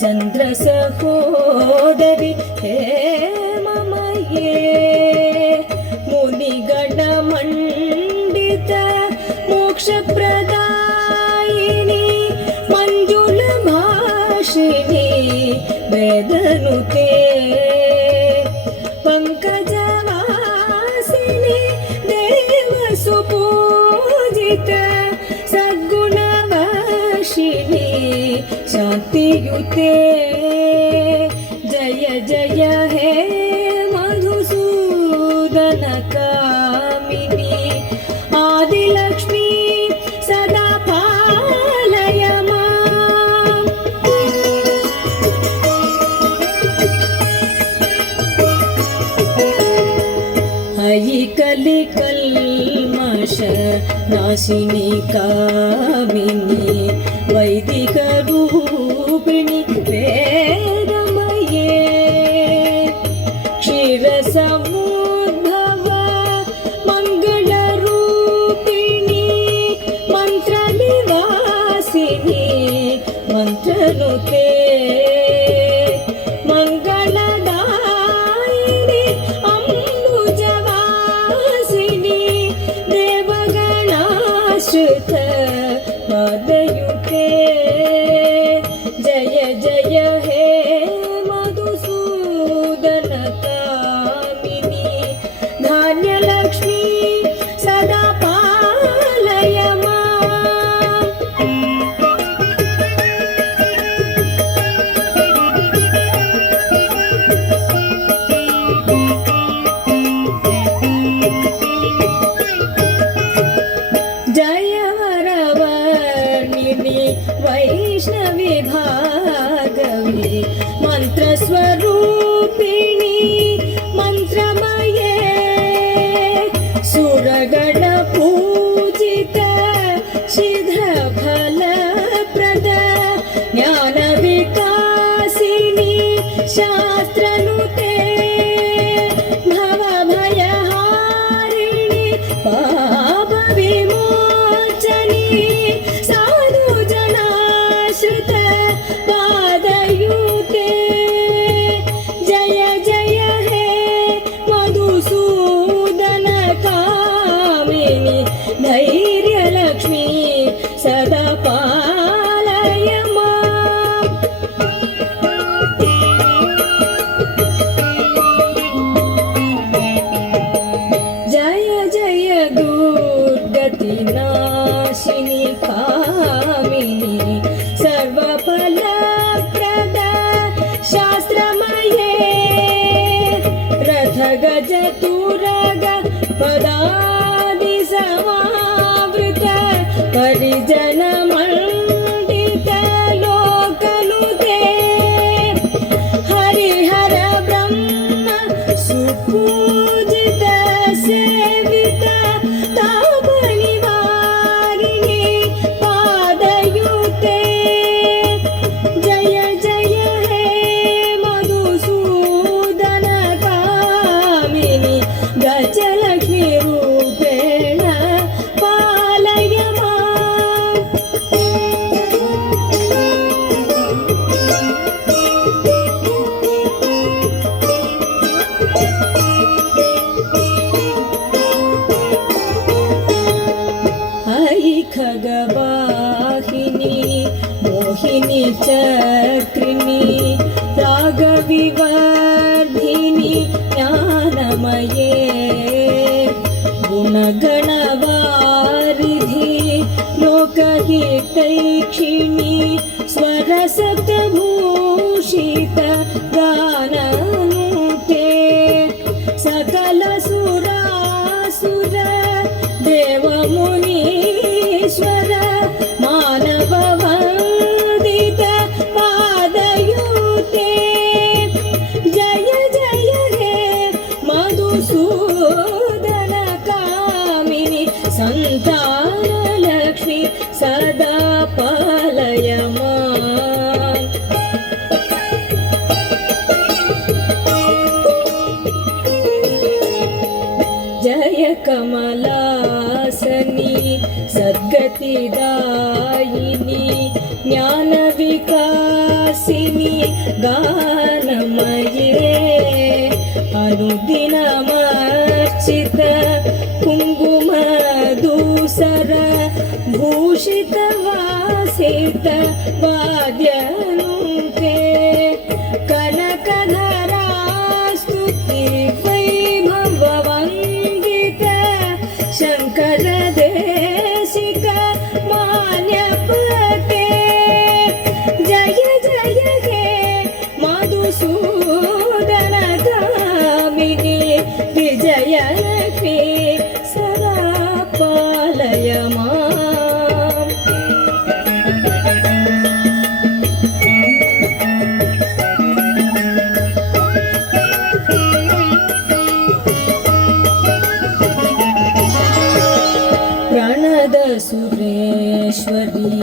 चंद्र सहोदरी हेममये मुनिगण मंडित मोक्ष प्रदायिनी मंजुल भाषिणी वेदनुते पंकजवासिनी देव सुपूजित सद्गुणवासिनी शांतियुते जय जय हे मधुसूदन कामिनी आदिलक्ष्मी सदा पालय माम्। अयि कलिकल्मष नाशिनी कामिनी वैदिक रूपिणी वेदमये क्षीरसमुद्भव मंगल रूपिणी मंत्रनिवासिनी मंत्रनुते मंगलदायिनी अम्बुजवासिनी देवगणाश्रित पदयुते जय जय हे मधुसूदन कामिनी धान्यलक्ष्मी सदा पालय माम्। जय वरवर्णिनी वैष्णवी भागवी मंत्रस्वरूपिणी मंत्रमये सुरगण पूजित शीघ्रफलप्रद ज्ञान विकासिनी शास्त्रनुते भवभयहारिणी पाप विमोचनी साधुजनाश्रित पादयुते जय जय हे मधुसूदन कामिनी धैर्यलक्ष्मी सदा पालय माम्। जय जय दुर्गतिनाशिनी कामिनी सर्वफलप्रद शास्त्रमये रथ गज तुरग पदादि समावृत परिजन मंडित लोकनुते हरिहर ब्रह्म सुपूजित सेवित तापनिवारिणी पादयुते जय जय हे मधुसूदन कामिनी गजलक्ष्मी रूपेण पालय माम्। अयि खगवाहिनी मोहिनी चक्रिणी रागविवर्धिनी ज्ञानमये गुणगणवारिधि लोकहितैक्षिणी स्वरसप्तभूषित गाननुते सकल सुरासुर देवमुनीश्वर मानव वन्दित पादयुते जय जय हे मधुसूदन कामिनी संतानलक्ष्मी सदा पालय माम्। जय कमलासनी सद्गतिदायिनी ज्ञान विकास वासिनी गानमये अनुदिनमर्चित कुङ्कुमधूसर भूषित वासित वाद्यनुके कनकधरा स्तुति वैभववन्दित शङ्कर देशिक मान्यपते जय जय हे मधुसूदन कामिनी विजयलक्ष्मी सदा पालय माम्। प्रणद सुरेश्वरी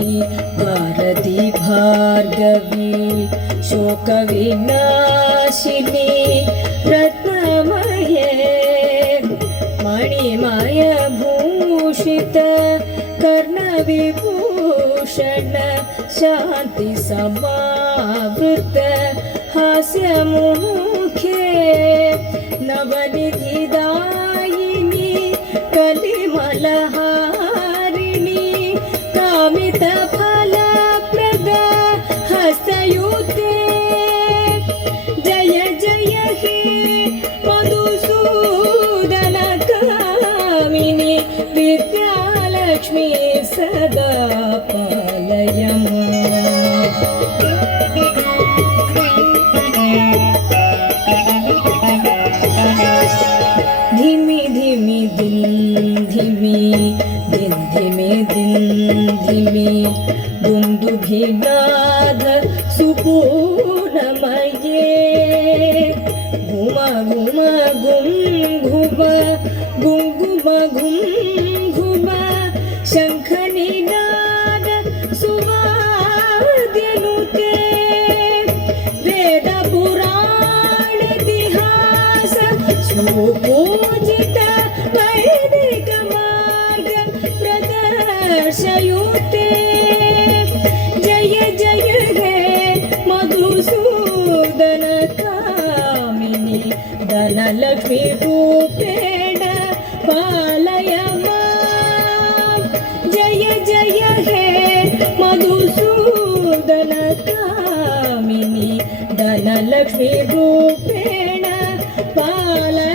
भारती भार्गवी शोकविनाशिनी रत्नमये मणिमय भूषित कर्णविभूषण शान्ति समावृत हास्यमुखे नवनिधिदायिनी कलिमलहारिणी कामितफलप्रद हस्तयुते जय जय हे मधुसूदन कामिनी विद्यालक्ष्मी सदा पालय माम्। धिमि धिमि दिन धिमि दिन धिमि दिन धिमि दुन्दुभिनाद सुपूर्णमये घुम घुम गुं घुम गुङ्गुम गुं घुम शङ्खनिनाद सुवाद्यनुते वेदपुराणेतिहास सुपूजित वैदिक मार्ग प्रदर्शयुते जय जय हे मधुसूदन कामिनी धनलक्ष्मी रूपेण पालय माम्। जय जय हे मधुसूदन कामिनी धनलक्ष्मी रूपेण पालय